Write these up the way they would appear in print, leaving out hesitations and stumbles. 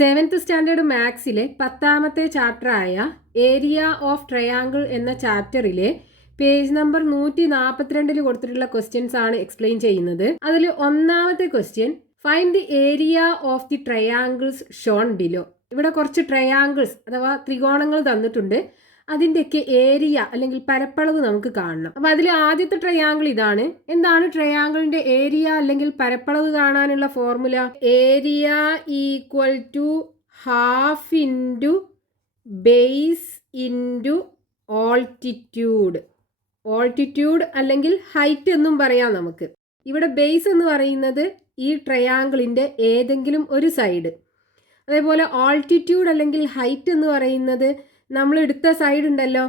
Seventh standard മാത്സിലെ 10ാമത്തെ ചാപ്റ്ററായ ഏരിയ ഓഫ് ട്രയാങ്കിൾ എന്ന ചാപ്റ്ററിലെ പേജ് നമ്പർ 142 കൊടുത്തിട്ടുള്ള ക്വസ്റ്റ്യൻസ് ആണ് എക്സ്പ്ലെയിൻ ചെയ്യുന്നത്. അതിൽ ഒന്നാമത്തെ question, find the area of the triangles Sean below. ഇവിടെ കുറച്ച് ട്രയാങ്കിൾസ് അഥവാ ത്രികോണങ്ങൾ തന്നിട്ടുണ്ട്. അതിൻ്റെയൊക്കെ ഏരിയ അല്ലെങ്കിൽ പരപ്പളവ് നമുക്ക് കാണണം. അപ്പോൾ അതിൽ ആദ്യത്തെ ട്രയാങ്കിൾ ഇതാണ്. എന്താണ് ട്രയാങ്കിളിന്റെ ഏരിയ അല്ലെങ്കിൽ പരപ്പളവ് കാണാനുള്ള formula? Area equal to half into base into altitude. Altitude അല്ലെങ്കിൽ ഹൈറ്റ് എന്നും പറയാം നമുക്ക്. ഇവിടെ ബേസ് എന്ന് പറയുന്നത് ഈ ട്രയാങ്കിളിന്റെ ഏതെങ്കിലും ഒരു സൈഡ്. അതേപോലെ ഓൾട്ടിറ്റ്യൂഡ് അല്ലെങ്കിൽ ഹൈറ്റ് എന്ന് പറയുന്നത് നമ്മൾ എടുത്ത സൈഡ് ഉണ്ടല്ലോ,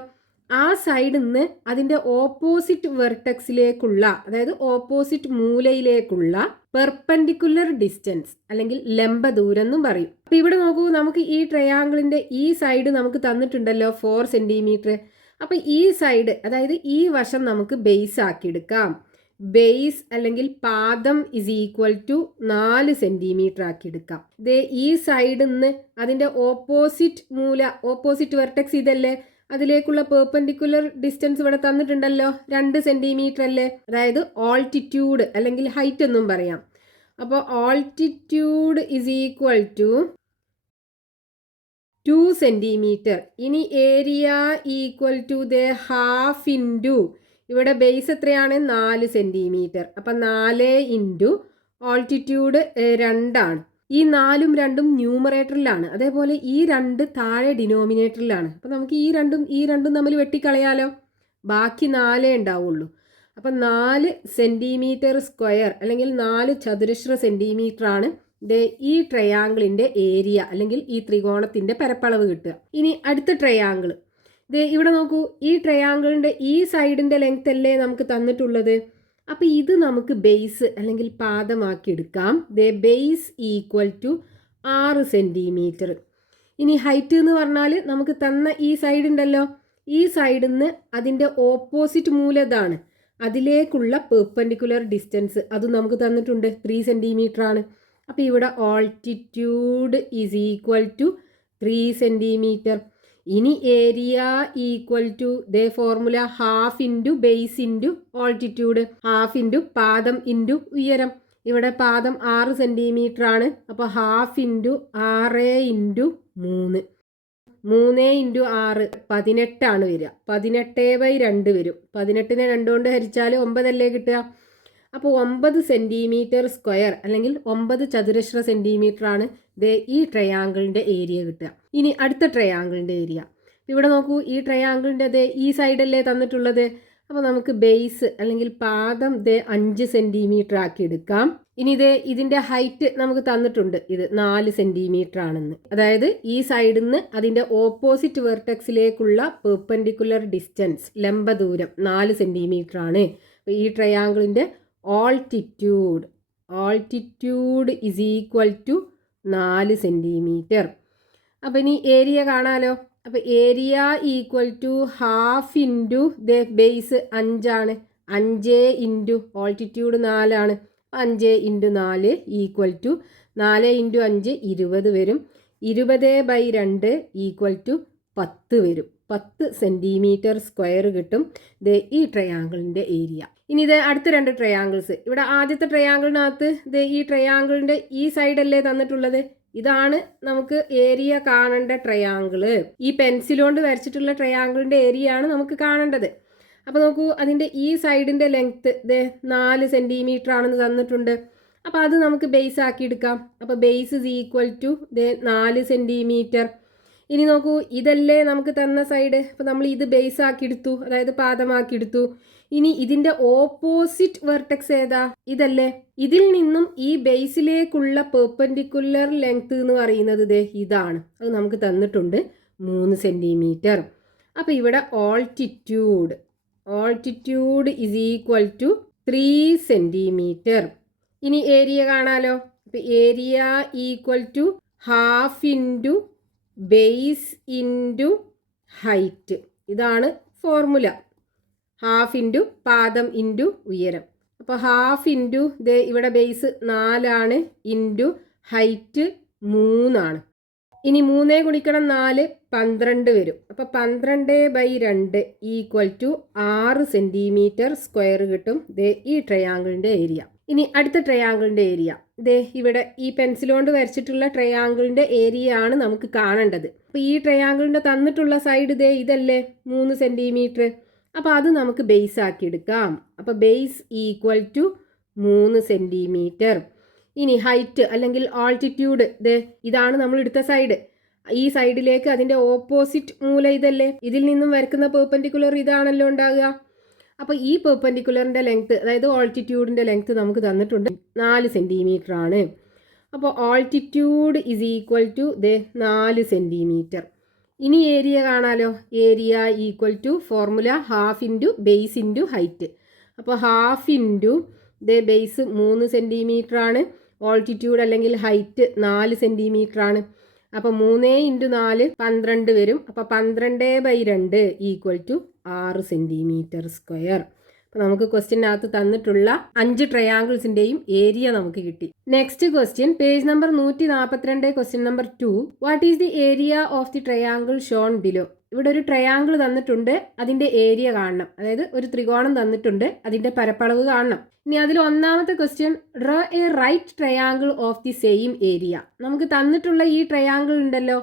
ആ സൈഡിൽ നിന്ന് അതിൻ്റെ ഓപ്പോസിറ്റ് വെർട്ടെക്സിലേക്കുള്ള, അതായത് ഓപ്പോസിറ്റ് മൂലയിലേക്കുള്ള പെർപെൻഡിക്കുലർ ഡിസ്റ്റൻസ് അല്ലെങ്കിൽ ലംബ ദൂരം എന്നും പറയും. അപ്പം ഇവിടെ നോക്കൂ, നമുക്ക് ഈ ട്രയാങ്കിളിൻ്റെ ഈ സൈഡ് നമുക്ക് തന്നിട്ടുണ്ടല്ലോ 4 സെൻറ്റിമീറ്റർ. അപ്പം ഈ സൈഡ്, അതായത് ഈ വശം നമുക്ക് ബേസ് ആക്കിയെടുക്കാം. ബേസ് അല്ലെങ്കിൽ പാദം ഇസ് ഈക്വൽ ടു 4 സെൻറ്റിമീറ്റർ ആക്കി എടുക്കാം. ദേ ഈ സൈഡിൽ നിന്ന് അതിൻ്റെ ഓപ്പോസിറ്റ് മൂല, ഓപ്പോസിറ്റ് വെർട്ടെക്സ് ഇതല്ലേ, അതിലേക്കുള്ള പെർപെൻഡിക്കുലർ ഡിസ്റ്റൻസ് ഇവിടെ തന്നിട്ടുണ്ടല്ലോ 2 സെൻറ്റിമീറ്റർ അല്ലേ, അതായത് ഓൾട്ടിറ്റ്യൂഡ് അല്ലെങ്കിൽ ഹൈറ്റ് എന്നും പറയാം. അപ്പോൾ altitude is equal to 2 centimetre. ഇനി area equal to the half into, ഇവിടെ ബേസ് എത്രയാണ്? 4 സെൻറ്റിമീറ്റർ. അപ്പം 4 ഇൻറ്റു ഓൾട്ടിറ്റ്യൂഡ് 2 ആണ്. ഈ 4ഉം 2ഉം ന്യൂമറേറ്ററിലാണ്, അതേപോലെ ഈ 2 താഴെ ഡിനോമിനേറ്ററിലാണ്. അപ്പം നമുക്ക് ഈ രണ്ടും തമ്മിൽ വെട്ടിക്കളയാലോ, ബാക്കി 4 ഉണ്ടാവുള്ളൂ. അപ്പം 4 സെൻറ്റിമീറ്റർ സ്ക്വയർ അല്ലെങ്കിൽ 4 ചതുരശ്ര സെൻറ്റിമീറ്റർ ആണ് ഈ ട്രയാങ്കിളിൻ്റെ ഏരിയ അല്ലെങ്കിൽ ഈ ത്രികോണത്തിൻ്റെ പരപ്പളവ് കിട്ടുക. ഇനി അടുത്ത ട്രയാങ്കിൾ, ഇവിടെ നോക്കൂ, ഈ ട്രയാങ്കിളിൻ്റെ ഈ സൈഡിൻ്റെ ലെങ്ത് അല്ലേ നമുക്ക് തന്നിട്ടുള്ളത്. അപ്പോൾ ഇത് നമുക്ക് ബേസ് അല്ലെങ്കിൽ പാദമാക്കി എടുക്കാം. Base equal to 6 centimetre. ഇനി ഹൈറ്റ് എന്ന് പറഞ്ഞാൽ നമുക്ക് തന്ന ഈ സൈഡ് ഉണ്ടല്ലോ, ഈ സൈഡിൽ നിന്ന് അതിൻ്റെ ഓപ്പോസിറ്റ് മൂലതാണ്, അതിലേക്കുള്ള പെർപെൻഡിക്കുലർ ഡിസ്റ്റൻസ് അതും നമുക്ക് തന്നിട്ടുണ്ട്, 3 സെൻറ്റിമീറ്റർ ആണ്. അപ്പോൾ ഇവിടെ altitude is equal to 3 centimetre. ഇനി area equal to the formula half into base into altitude, half into പാദം ഇൻറ്റു ഉയരം. ഇവിടെ പാദം 6 സെൻറ്റിമീറ്റർ ആണ്. അപ്പോൾ ഹാഫ് ഇൻറ്റു 6 ഇൻറ്റു 3, 3 ഇൻറ്റു 6 18 ആണ് വരിക. 18/2 വരും. 18നെ 2 കൊണ്ട് ഹരിച്ചാൽ 9 അല്ലേ കിട്ടുക. അപ്പോൾ 9 സെൻറ്റിമീറ്റർ സ്ക്വയർ അല്ലെങ്കിൽ 9 ചതുരശ്ര സെൻറ്റിമീറ്റർ ആണ് ഈ ട്രയാങ്കിളിൻ്റെ ഏരിയ കിട്ടുക. ഇനി അടുത്ത ട്രയാങ്കിളിൻ്റെ ഏരിയ, ഇവിടെ നോക്കൂ, ഈ ട്രയാങ്കിളിൻ്റെ ഈ സൈഡല്ലേ തന്നിട്ടുള്ളത്. അപ്പോൾ നമുക്ക് ബേസ് അല്ലെങ്കിൽ പാദം 5 സെൻറ്റിമീറ്റർ ആക്കി എടുക്കാം. ഇനി ഇതിൻ്റെ ഹൈറ്റ് നമുക്ക് തന്നിട്ടുണ്ട്, ഇത് 4 സെൻറ്റിമീറ്റർ ആണെന്ന്. അതായത് ഈ സൈഡിൽ നിന്ന് അതിൻ്റെ ഓപ്പോസിറ്റ് വെർട്ടെക്സിലേക്കുള്ള പെർപെൻഡിക്കുലർ ഡിസ്റ്റൻസ് ലംബ ദൂരം 4 സെൻറ്റിമീറ്റർ ആണ്. അപ്പോൾ ഈ ട്രയാങ്കിളിൻ്റെ altitude is equal to 4 centimetre. അപ്പം ഇനി ഏരിയ കാണാലോ. അപ്പോൾ area equal to half into base 5 ആണ്, 5 ഇൻറ്റു ഓൾട്ടിറ്റ്യൂഡ് 4 ആണ്. 5 ഇൻറ്റു 4 ഈക്വൽ ടു 4 ഇൻറ്റു 5 20 വരും. 20/2 ഈക്വൽ ടു 10 വരും. 10 സെൻറ്റിമീറ്റർ സ്ക്വയർ കിട്ടും ഈ ട്രയാങ്കിളിൻ്റെ ഏരിയ. ഇനി അടുത്ത 2 ട്രയാങ്കിൾസ്, ഇവിടെ ആദ്യത്തെ ട്രയാങ്കിളിനകത്ത് ഈ ട്രയാങ്കിളിൻ്റെ ഈ സൈഡല്ലേ തന്നിട്ടുള്ളത്, ഇതാണ് നമുക്ക് ഏരിയ കാണേണ്ട ട്രയാങ്കിള്. ഈ പെൻസിൽ കൊണ്ട് വരച്ചിട്ടുള്ള ട്രയാങ്കിളിൻ്റെ ഏരിയ ആണ് നമുക്ക് കാണേണ്ടത്. അപ്പോൾ നോക്കൂ, അതിൻ്റെ ഈ സൈഡിൻ്റെ ലെങ്ത്ത് 4 സെൻറ്റിമീറ്റർ ആണെന്ന് തന്നിട്ടുണ്ട്. അപ്പോൾ അത് നമുക്ക് ബേസ് ആക്കി എടുക്കാം. അപ്പോൾ base is equal to 4 centimetre. ഇനി നോക്കൂ, ഇതല്ലേ നമുക്ക് തന്ന സൈഡ്. അപ്പോൾ നമ്മൾ ഇത് ബേസ് ആക്കി എടുത്തു, അതായത് പാദമാക്കി എടുത്തു. ഇനി ഇതിൻ്റെ ഓപ്പോസിറ്റ് വെർട്ടെക്സ് ഏതാ? ഇതല്ലേ. ഇതിൽ നിന്നും ഈ ബേസിലേക്കുള്ള പെർപെൻഡിക്കുലർ ലെങ്ത് എന്ന് പറയുന്നത് ഇതാണ്. അത് നമുക്ക് തന്നിട്ടുണ്ട് 3 സെൻറ്റിമീറ്റർ. അപ്പോൾ ഇവിടെ altitude is equal to 3 centimetre. ഇനി ഏരിയ കാണാലോ. അപ്പോൾ area equal to half into base into height. ഇതാണ് ഫോർമുല. ഹാഫ് ഇൻറ്റു പാദം ഇൻറ്റു ഉയരം. അപ്പോൾ ഹാഫ് ഇൻറ്റു ഇവിടെ ബേസ് 4 ആണ് ഇൻറ്റു ഹൈറ്റ് 3 ആണ്. ഇനി 3 ഗുണിക്കണം 4 12 വരും. അപ്പോൾ 12/2 ഈക്വൽ ടു 6 സെൻറ്റിമീറ്റർ സ്ക്വയർ കിട്ടും ദേ ഈ ട്രയാങ്കിളിൻ്റെ ഏരിയ. ഇനി അടുത്ത ട്രയാങ്കിളിൻ്റെ ഏരിയ ദേ ഇവിടെ ഈ പെൻസിൽ കൊണ്ട് വരച്ചിട്ടുള്ള ട്രയാങ്കിളിൻ്റെ ഏരിയ ആണ് നമുക്ക് കാണേണ്ടത്. അപ്പോൾ ഈ ട്രയാങ്കിളിൻ്റെ തന്നിട്ടുള്ള സൈഡ് ദേ ഇതല്ലേ 3 സെൻറ്റിമീറ്റർ. അപ്പോൾ അത് നമുക്ക് ബേസ് ആക്കി എടുക്കാം. അപ്പോൾ ബേസ് ഈക്വൽ ടു 3 സെൻറ്റിമീറ്റർ. ഇനി ഹൈറ്റ് അല്ലെങ്കിൽ ആൾട്ടിറ്റ്യൂഡ് ദേ ഇതാണ് നമ്മൾ എടുത്ത സൈഡ്. ഈ സൈഡിലേക്ക് അതിൻ്റെ ഓപ്പോസിറ്റ് മൂല ഇതല്ലേ, ഇതിൽ നിന്നും വരയ്ക്കുന്ന പെർപെൻഡിക്കുലർ ഇതാണല്ലോ ഉണ്ടാകുക. അപ്പോൾ ഈ പെർപെൻഡിക്കുലറിൻ്റെ ലെങ്ത്ത് അതായത് ആൾട്ടിറ്റ്യൂഡിൻ്റെ ലെങ്ത്ത് നമുക്ക് തന്നിട്ടുണ്ട് 4 സെൻറ്റിമീറ്റർ ആണ്. അപ്പോൾ ആൾട്ടിറ്റ്യൂഡ് ഇസ് ഈക്വൽ ടു ദേ 4 സെൻറ്റിമീറ്റർ. ഇനി ഏരിയ കാണാലോ. Area equal to formula half into base into height. അപ്പോൾ ഹാഫ് ഇൻറ്റു ദേ ബേസ് 3 സെൻറ്റിമീറ്റർ ആണ്, ഓൾട്ടിറ്റ്യൂഡ് അല്ലെങ്കിൽ ഹൈറ്റ് 4 സെൻറ്റിമീറ്റർ ആണ്. അപ്പോൾ 3 ഇൻറ്റു 4 12 വരും. അപ്പോൾ 12/2 ഈക്വൽ ടു 6 സെൻറ്റിമീറ്റർ സ്ക്വയർ. അപ്പോൾ നമുക്ക് ക്വസ്റ്റ്യനകത്ത് തന്നിട്ടുള്ള 5 ട്രയാങ്കിൾസിൻ്റെയും ഏരിയ നമുക്ക് കിട്ടി. Next question page number 142 question number 2. What is the area of the triangle Sean below. ഇവിടെ ഒരു ട്രയാങ്കിൾ തന്നിട്ടുണ്ട്, അതിൻ്റെ ഏരിയ കാണണം. അതായത് ഒരു ത്രികോണം തന്നിട്ടുണ്ട്, അതിൻ്റെ പരപ്പളവ് കാണണം. ഇനി അതിൽ ഒന്നാമത്തെ question draw a right triangle of the same area. നമുക്ക് തന്നിട്ടുള്ള ഈ ട്രയാങ്കിൾ ഉണ്ടല്ലോ,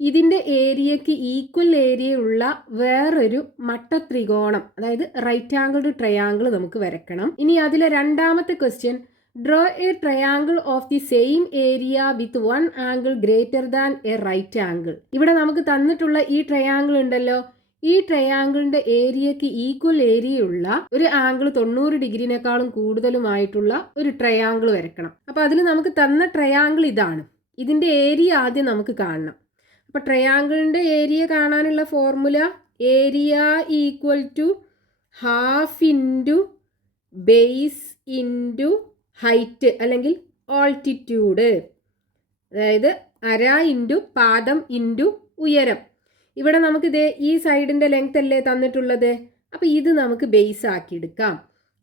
ഇതിൻ്റെ ഏരിയയ്ക്ക് ഈക്വൽ ഏരിയ ഉള്ള വേറൊരു മട്ടത്രികോണം അതായത് റൈറ്റ് ആംഗിൾഡ് ട്രയാങ്കിൾ നമുക്ക് വരയ്ക്കണം. ഇനി അതിലെ രണ്ടാമത്തെ question draw a triangle of the same area with 1 angle greater than a right angle. ഇവിടെ നമുക്ക് തന്നിട്ടുള്ള ഈ ട്രയാങ്കിൾ ഉണ്ടല്ലോ, ഈ ട്രയാങ്കിളിന്റെ ഏരിയയ്ക്ക് ഈക്വൽ ഏരിയ ഉള്ള ഒരു ആംഗിൾ 90 ഡിഗ്രിനേക്കാളും കൂടുതലുമായിട്ടുള്ള ഒരു ട്രയാങ്കിൾ വരയ്ക്കണം. അപ്പോൾ അതിൽ നമുക്ക് തന്ന ട്രയാങ്കിൾ ഇതാണ്. ഇതിൻ്റെ ഏരിയ ആദ്യം നമുക്ക് കാണണം. അപ്പോൾ ട്രയാങ്കിളിൻ്റെ ഏരിയ കാണാനുള്ള formula area equal to half into base into height അല്ലെങ്കിൽ ആൾട്ടിറ്റ്യൂഡ്. അതായത് അര ഇൻറ്റു പാദം ഇൻറ്റു ഉയരം. ഇവിടെ നമുക്ക് ഇതേ ഈ സൈഡിൻ്റെ ലെങ്ത് അല്ലേ തന്നിട്ടുള്ളത്. അപ്പോൾ ഇത് നമുക്ക് ബേസ് ആക്കി എടുക്കാം.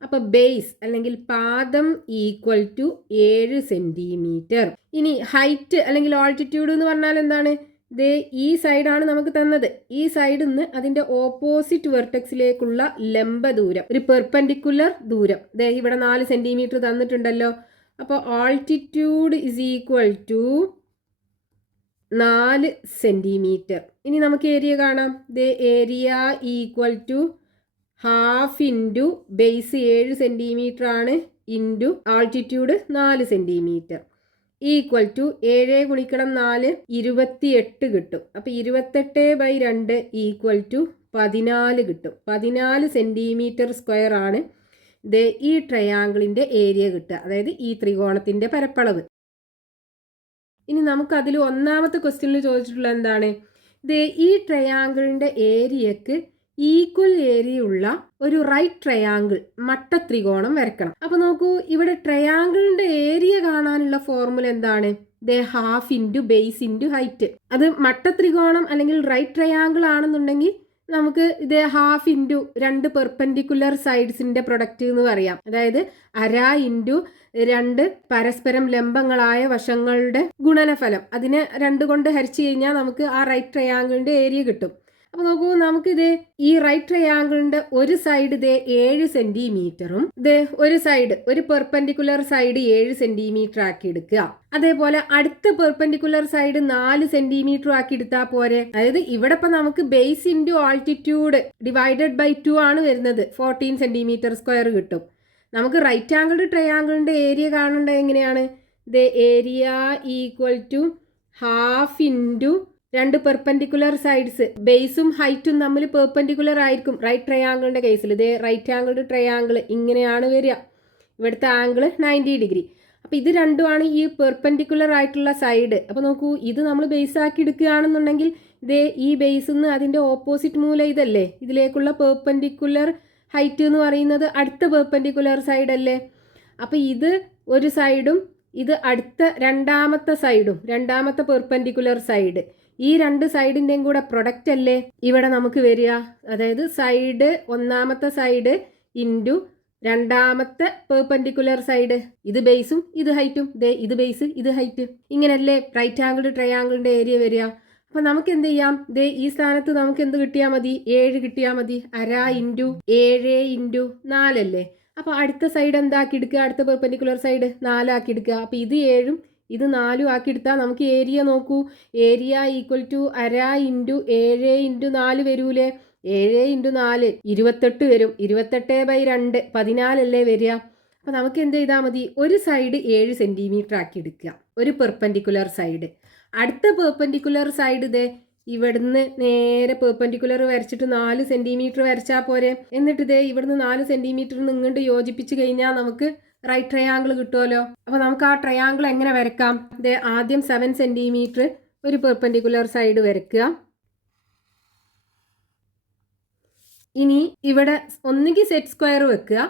അപ്പോൾ ബേസ് അല്ലെങ്കിൽ പാദം ഈക്വൽ ടു 7 സെൻറ്റിമീറ്റർ. ഇനി ഹൈറ്റ് അല്ലെങ്കിൽ ആൾട്ടിറ്റ്യൂഡ് എന്ന് പറഞ്ഞാൽ എന്താണ്? ദേ ഈ സൈഡാണ് നമുക്ക് തന്നത്. ഈ സൈഡിൽ നിന്ന് അതിൻ്റെ ഓപ്പോസിറ്റ് വെർട്ടെക്സിലേക്കുള്ള ലംബ ദൂരം, ഒരു പെർപെൻഡിക്കുലർ ദൂരം ദേ ഇവിടെ 4 സെൻറ്റിമീറ്റർ തന്നിട്ടുണ്ടല്ലോ. അപ്പോൾ altitude is equal to 4 centimetre. ഇനി നമുക്ക് ഏരിയ കാണാം. The area equal to half into base 7 centimetre ആണ് into altitude 4 centimetre equal to 7 ഗുണിക്കണം 4 28 കിട്ടും. അപ്പോൾ 28/2 ഈക്വൽ ടു 14 കിട്ടും. 14 സെൻറ്റിമീറ്റർ സ്ക്വയർ ആണ് ദേ ഈ ട്രയാങ്കിളിൻ്റെ ഏരിയ കിട്ടുക, അതായത് ഈ ത്രികോണത്തിൻ്റെ പരപ്പളവ്. ഇനി നമുക്ക് അതിൽ ഒന്നാമത്തെ ക്വസ്റ്റ്യനിൽ ചോദിച്ചിട്ടുള്ള എന്താണ്? ദേ ഈ ട്രയാങ്കിളിൻ്റെ ഏരിയക്ക് ഈക്വൽ ഏരിയ ഉള്ള ഒരു റൈറ്റ് ട്രയാങ്കിൾ മട്ടത്രികോണം വരക്കണം. അപ്പോൾ നോക്കൂ, ഇവിടെ ട്രയാങ്കിളിൻ്റെ ഏരിയ കാണാനുള്ള ഫോർമുല എന്താണ്? The half into base into height. അത് മട്ടത്രികോണം അല്ലെങ്കിൽ റൈറ്റ് ട്രയാങ്കിൾ ആണെന്നുണ്ടെങ്കിൽ നമുക്ക് ഇത് ഹാഫ് ഇൻറ്റു 2 പെർപെൻഡിക്കുലർ സൈഡ്സിൻ്റെ പ്രൊഡക്റ്റ് എന്ന് പറയാം. അതായത് അര ഇൻറ്റു 2 പരസ്പരം ലംബങ്ങളായ വശങ്ങളുടെ ഗുണനഫലം. അതിനെ 2 കൊണ്ട് ഹരിച്ചു കഴിഞ്ഞാൽ നമുക്ക് ആ റൈറ്റ് ട്രയാങ്കിളിൻ്റെ ഏരിയ കിട്ടും. അപ്പോൾ നോക്കൂ, നമുക്കിത് ഈ റൈറ്റ് ട്രയാങ്കിളിൻ്റെ ഒരു സൈഡ് ഇതേ 7 സെൻറ്റിമീറ്ററും ഇത് ഒരു സൈഡ് ഒരു പെർപെൻഡിക്കുലർ സൈഡ് 7 സെൻറ്റിമീറ്റർ ആക്കി എടുക്കുക. അതേപോലെ അടുത്ത പെർപെൻഡിക്കുലർ സൈഡ് 4 സെൻറ്റിമീറ്റർ ആക്കി എടുത്താൽ പോരെ. അതായത് ഇവിടെ ഇപ്പം നമുക്ക് base into altitude divided by 2 ആണ് വരുന്നത്. 14 സെൻറ്റിമീറ്റർ സ്ക്വയർ കിട്ടും. നമുക്ക് റൈറ്റ് ആംഗിൾഡ് ട്രയാങ്കിളിൻ്റെ ഏരിയ കാണേണ്ടത് എങ്ങനെയാണ്? The area equal to half into 2 perpendicular sides ബേസും ഹൈറ്റും തമ്മിൽ പെർപെൻഡിക്കുലർ ആയിരിക്കും റൈറ്റ് ട്രയാങ്കിളിൻ്റെ കേസിൽ. ഇതേ റൈറ്റ് ആംഗിൾഡ് ട്രയാങ്കിൾ ഇങ്ങനെയാണ് വരിക. ഇവിടുത്തെ ആംഗിൾ 90 ഡിഗ്രി. അപ്പോൾ ഇത് രണ്ടുമാണ് ഈ പെർപെൻഡിക്കുലർ ആയിട്ടുള്ള സൈഡ്. അപ്പോൾ നോക്കൂ, ഇത് നമ്മൾ ബേസ് ആക്കി എടുക്കുകയാണെന്നുണ്ടെങ്കിൽ ഇതേ ഈ ബേസിൽ നിന്ന് അതിൻ്റെ ഓപ്പോസിറ്റ് മൂല ഇതല്ലേ, ഇതിലേക്കുള്ള പെർപെൻഡിക്കുലർ ഹൈറ്റ് എന്ന് പറയുന്നത് അടുത്ത പെർപെൻഡിക്കുലർ സൈഡ് അല്ലേ. അപ്പോൾ ഇത് ഒരു സൈഡും ഇത് അടുത്ത രണ്ടാമത്തെ സൈഡും രണ്ടാമത്തെ പെർപെൻഡിക്കുലർ സൈഡ്, ഈ 2 സൈഡിൻ്റെയും കൂടെ പ്രൊഡക്റ്റ് അല്ലേ ഇവിടെ നമുക്ക് വരിക. അതായത് സൈഡ് ഒന്നാമത്തെ സൈഡ് ഇൻറ്റു രണ്ടാമത്തെ പെർപെൻഡിക്കുലർ സൈഡ്, ഇത് ബേസും ഇത് ഹൈറ്റും, ഇത് ബേസ് ഇത് ഹൈറ്റ്. ഇങ്ങനല്ലേ റൈറ്റ് ആംഗിൾ ട്രയാംഗിളിന്റെ ഏരിയ വരിക. അപ്പൊ നമുക്ക് എന്ത് ചെയ്യാം, ഈ സ്ഥാനത്ത് നമുക്ക് എന്ത് കിട്ടിയാൽ മതി, 7 കിട്ടിയാൽ മതി. 1/2 × 7 × 4 അല്ലേ. അപ്പൊ അടുത്ത സൈഡ് എന്താക്കി എടുക്കുക, അടുത്ത പെർപെൻഡിക്കുലർ സൈഡ് 4 ആക്കി എടുക്കുക. അപ്പൊ ഇത് 7 ഇത് 4 ആക്കി എടുത്താൽ നമുക്ക് ഏരിയ നോക്കൂ, ഏരിയ ഈക്വൽ ടു 1/2 × 7 × 4 വരൂലേ. 7 × 4 28 വരും. 28/2 14 അല്ലേ വരിക. അപ്പം നമുക്ക് എന്ത് ചെയ്താൽ മതി, ഒരു സൈഡ് 7 സെൻറ്റിമീറ്റർ ആക്കി എടുക്കുക, ഒരു പെർപെൻഡിക്കുലർ സൈഡ്. അടുത്ത പെർപെൻഡിക്കുലർ സൈഡ് ഇവിടുന്ന് നേരെ പെർപെൻഡിക്കുലർ വരച്ചിട്ട് 4 സെൻറ്റിമീറ്റർ വരച്ചാൽ പോരെ. എന്നിട്ട് ഇവിടുന്ന് 4 സെൻറ്റിമീറ്റർ ഇങ്ങോട്ട് യോജിപ്പിച്ച് കഴിഞ്ഞാൽ നമുക്ക് റൈറ്റ് ട്രയാങ്കിൾ കിട്ടുമല്ലോ. അപ്പോൾ നമുക്ക് ആ ട്രയാങ്കിൾ എങ്ങനെ വരക്കാം, ആദ്യം 7 സെൻറ്റിമീറ്റർ ഒരു പെർപെൻഡിക്കുലർ സൈഡ് വരയ്ക്കുക. ഇനി ഇവിടെ ഒന്നുകിൽ സെറ്റ് സ്ക്വയർ വെക്കുക,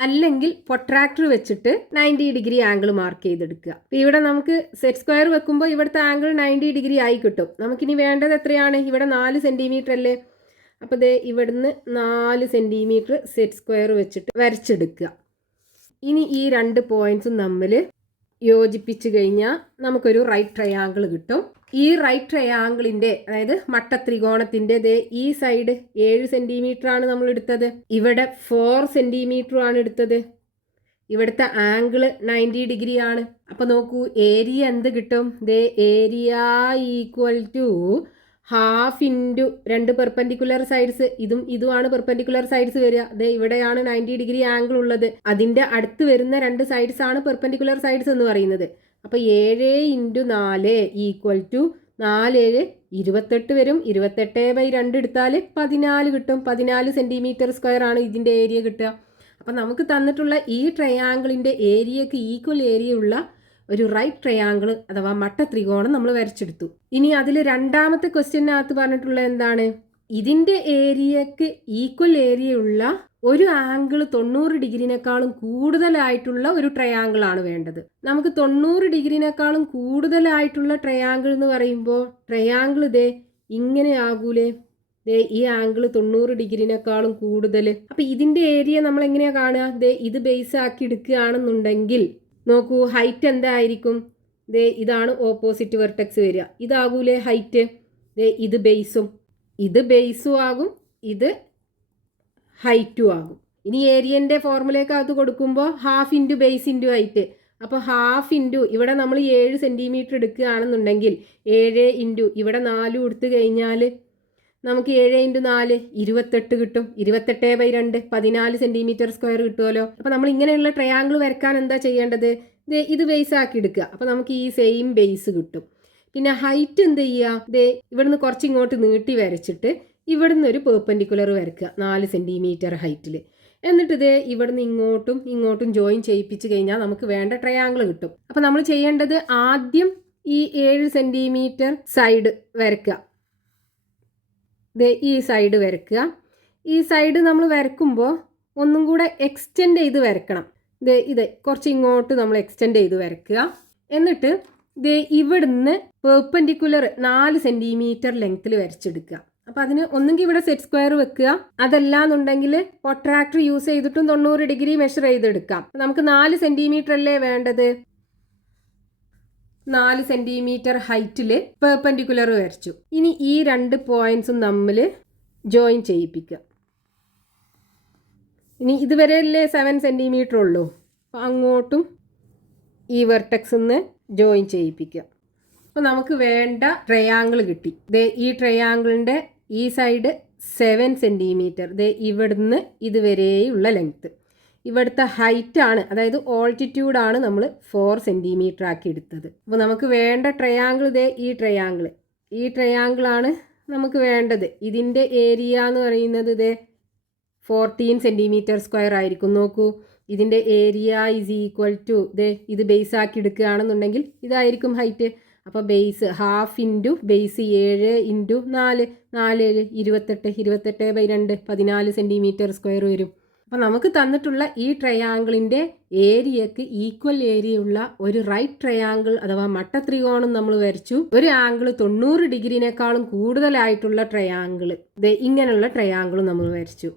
അല്ലെങ്കിൽ പ്രൊട്രാക്ടർ വെച്ചിട്ട് 90 ഡിഗ്രി ആംഗിൾ മാർക്ക് ചെയ്തെടുക്കുക. അപ്പോൾ ഇവിടെ നമുക്ക് സെറ്റ് സ്ക്വയർ വെക്കുമ്പോൾ ഇവിടുത്തെ ആംഗിൾ 90 ഡിഗ്രി ആയി കിട്ടും. നമുക്കിനി വേണ്ടത് എത്രയാണ്, ഇവിടെ 4 സെൻറ്റിമീറ്റർ അല്ലേ. അപ്പോൾ ഇവിടുന്ന് 4 സെൻറ്റിമീറ്റർ സെറ്റ് സ്ക്വയർ വെച്ചിട്ട് വരച്ചെടുക്കുക. ഇനി ഈ 2 പോയിന്റ്സും തമ്മിൽ യോജിപ്പിച്ച് കഴിഞ്ഞാൽ നമുക്കൊരു റൈറ്റ് ട്രയാങ്കിൾ കിട്ടും. ഈ റൈറ്റ് ട്രയാങ്കിളിൻ്റെ, അതായത് മട്ടത്രികോണത്തിൻ്റെ ഈ സൈഡ് 7 സെൻറ്റിമീറ്റർ ആണ് നമ്മൾ എടുത്തത്, ഇവിടെ 4 സെൻറ്റിമീറ്റർ ആണ് എടുത്തത്. ഇവിടുത്തെ ആംഗിൾ 90 ഡിഗ്രി ആണ്. അപ്പോൾ നോക്കൂ, ഏരിയ എന്ത് കിട്ടും, area equal to 1/2 × 2 perpendicular sides, ഇതുമാണ് പെർപെൻഡിക്കുലർ സൈഡ്സ് വരിക. ഇവിടെയാണ് 90 ഡിഗ്രി ആംഗിൾ ഉള്ളത്. അതിൻ്റെ അടുത്ത് വരുന്ന 2 സൈഡ്സ് ആണ് പെർപെൻഡിക്കുലർ സൈഡ്സ് എന്ന് പറയുന്നത്. അപ്പോൾ 7 × 4 ഈക്വൽ ടു 4 7 28 വരും. 28/2 എടുത്താൽ 14 കിട്ടും. 14 സെൻറ്റിമീറ്റർ സ്ക്വയർ ആണ് ഇതിൻ്റെ ഏരിയ കിട്ടുക. അപ്പം നമുക്ക് തന്നിട്ടുള്ള ഈ ട്രയാങ്കിളിൻ്റെ ഏരിയക്ക് ഈക്വൽ ഏരിയ ഉള്ള ഒരു റൈറ്റ് ട്രയാങ്കിൾ അഥവാ മട്ടത്രികോണം നമ്മൾ വരച്ചെടുത്തു. ഇനി അതിൽ രണ്ടാമത്തെ ക്വസ്റ്റ്യനകത്ത് പറഞ്ഞിട്ടുള്ള എന്താണ്, ഇതിൻ്റെ ഏരിയക്ക് ഈക്വൽ ഏരിയ ഉള്ള ഒരു ആംഗിൾ 90 ഡിഗ്രിനേക്കാളും കൂടുതലായിട്ടുള്ള ഒരു ട്രയാങ്കിൾ ആണ് വേണ്ടത്. നമുക്ക് 90 ഡിഗ്രിനേക്കാളും കൂടുതലായിട്ടുള്ള ട്രയാങ്കിൾ എന്ന് പറയുമ്പോൾ ട്രയാങ്കിൾ ഇങ്ങനെ ആകൂലേ, ഈ ആംഗിൾ 90 ഡിഗ്രിനേക്കാളും കൂടുതൽ. അപ്പം ഇതിൻ്റെ ഏരിയ നമ്മൾ എങ്ങനെയാണ് കാണുക, ഇത് ബേസ് ആക്കി എടുക്കുകയാണെന്നുണ്ടെങ്കിൽ നോക്കൂ, ഹൈറ്റ് എന്തായിരിക്കും, ഇതാണ് ഓപ്പോസിറ്റ് വെർട്ടെക്സ് വരിക, ഇതാകൂലേ ഹൈറ്റ്. ഇത് ബേസും ആകും, ഇത് ഹൈറ്റും ആകും. ഇനി ഏരിയൻ്റെ ഫോർമുലയ്ക്കകത്ത് കൊടുക്കുമ്പോൾ 1/2 × ബേസ് × ഹൈറ്റ്. അപ്പോൾ 1/2 ഇവിടെ നമ്മൾ 7 സെൻറ്റിമീറ്റർ എടുക്കുകയാണെന്നുണ്ടെങ്കിൽ 7 × ഇവിടെ 4 കൊടുത്തു കഴിഞ്ഞാൽ നമുക്ക് 7 × 4 28 കിട്ടും. 28/2 14 സെൻറ്റിമീറ്റർ സ്ക്വയർ കിട്ടുമല്ലോ. അപ്പോൾ നമ്മൾ ഇങ്ങനെയുള്ള ട്രയാങ്കിൾ വരയ്ക്കാൻ എന്താ ചെയ്യേണ്ടത്, ഇത് ബേസ് ആക്കി എടുക്കുക. അപ്പോൾ നമുക്ക് ഈ സെയിം ബേസ് കിട്ടും. പിന്നെ ഹൈറ്റ് എന്ത് ചെയ്യുക, ഇവിടുന്ന് കുറച്ച് ഇങ്ങോട്ട് നീട്ടി വരച്ചിട്ട് ഇവിടുന്ന് ഒരു പെർപെൻഡിക്കുലർ വരയ്ക്കുക 4 സെൻറ്റിമീറ്റർ ഹൈറ്റിൽ. എന്നിട്ട് ഇവിടുന്ന് ഇങ്ങോട്ടും ജോയിൻ ചെയ്യിപ്പിച്ച് കഴിഞ്ഞാൽ നമുക്ക് വേണ്ട ട്രയാങ്കിൾ കിട്ടും. അപ്പോൾ നമ്മൾ ചെയ്യേണ്ടത് ആദ്യം ഈ 7 സെൻറ്റിമീറ്റർ സൈഡ് വരയ്ക്കുക. ഈ സൈഡ് വരയ്ക്കുക. ഈ സൈഡ് നമ്മൾ വരയ്ക്കുമ്പോൾ ഒന്നും കൂടെ എക്സ്റ്റെൻഡ് ചെയ്ത് വരയ്ക്കണം. ഇത് കുറച്ച് ഇങ്ങോട്ട് നമ്മൾ എക്സ്റ്റെൻഡ് ചെയ്ത് വരയ്ക്കുക. എന്നിട്ട് ഇവിടുന്ന് പെർപെൻഡിക്കുലർ 4 സെൻറ്റിമീറ്റർ ലെങ്ത്തിൽ വരച്ചെടുക്കുക. അപ്പം അതിന് ഒന്നുകിൽ ഇവിടെ സെറ്റ് സ്ക്വയർ വെക്കുക, അതല്ലാന്നുണ്ടെങ്കിൽ പ്രൊട്രാക്ടർ യൂസ് ചെയ്തിട്ടും 90 ഡിഗ്രി മെഷർ ചെയ്തെടുക്കാം. നമുക്ക് 4 സെൻറ്റിമീറ്റർ അല്ലേ വേണ്ടത്. 4 സെൻറ്റിമീറ്റർ ഹൈറ്റിൽ പെർപെൻഡിക്കുലർ വരച്ചു. ഇനി ഈ 2 പോയിന്റ്സും തമ്മിൽ ജോയിൻ ചെയ്യിപ്പിക്കുക. ഇനി ഇതുവരെ അല്ലേ 7 സെൻറ്റിമീറ്റർ ഉള്ളൂ. അപ്പോൾ അങ്ങോട്ടും ഈ വെർട്ടെക്സിൽ നിന്ന് ജോയിൻ ചെയ്യിപ്പിക്കുക. അപ്പോൾ നമുക്ക് വേണ്ട ട്രയാങ്കിൾ കിട്ടി. ഈ ട്രയാങ്കിളിൻ്റെ ഈ സൈഡ് 7 സെൻറ്റിമീറ്റർ, ഇവിടുന്ന് ഇതുവരെയുള്ള ലെങ്ത്ത്. ഇവിടുത്തെ ഹൈറ്റ് ആണ്, അതായത് ഓൾട്ടിറ്റ്യൂഡാണ് നമ്മൾ 4 സെൻറ്റിമീറ്റർ ആക്കി എടുത്തത്. അപ്പോൾ നമുക്ക് വേണ്ട ട്രയാങ്കിൾ ഈ ട്രയാങ്കിളാണ് നമുക്ക് വേണ്ടത്. ഇതിൻ്റെ ഏരിയ എന്ന് പറയുന്നത് 14 സെൻറ്റിമീറ്റർ സ്ക്വയർ ആയിരിക്കും. നോക്കൂ, ഇതിൻ്റെ ഏരിയ ഈസ് ഈക്വൽ ടു ഇത് ബേസ് ആക്കി എടുക്കുകയാണെന്നുണ്ടെങ്കിൽ ഇതായിരിക്കും ഹൈറ്റ്. അപ്പോൾ ബേസ് 1/2 × ബേസ് 7 × 4 4 7 28 28/2 14 സെൻറ്റിമീറ്റർ സ്ക്വയർ വരും. അപ്പോൾ നമുക്ക് തന്നിട്ടുള്ള ഈ ട്രയാങ്കിളിൻ്റെ ഏരിയക്ക് ഈക്വൽ ഏരിയ ഉള്ള ഒരു റൈറ്റ് ട്രയാങ്കിൾ അഥവാ മട്ടത്രികോണം നമ്മൾ വരച്ചു. ഒരു ആംഗിൾ 90 ഡിഗ്രിനേക്കാളും കൂടുതലായിട്ടുള്ള ട്രയാങ്കിൾ, ഇങ്ങനെയുള്ള ട്രയാങ്കിൾ നമ്മൾ വരച്ചു.